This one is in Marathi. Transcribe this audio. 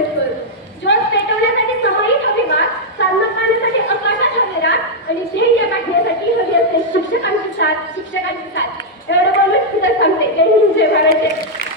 भेट करू. ज्योत पेटवण्यासाठी समाईत हवी वाट, चालना करण्यासाठी अपाटात हवे राग आणि ध्येय गाठण्यासाठी हवी असेल शिक्षकांची साथ. एवढं बोलून तुला सांगते. जय हिंद, जय महाराष्ट्र.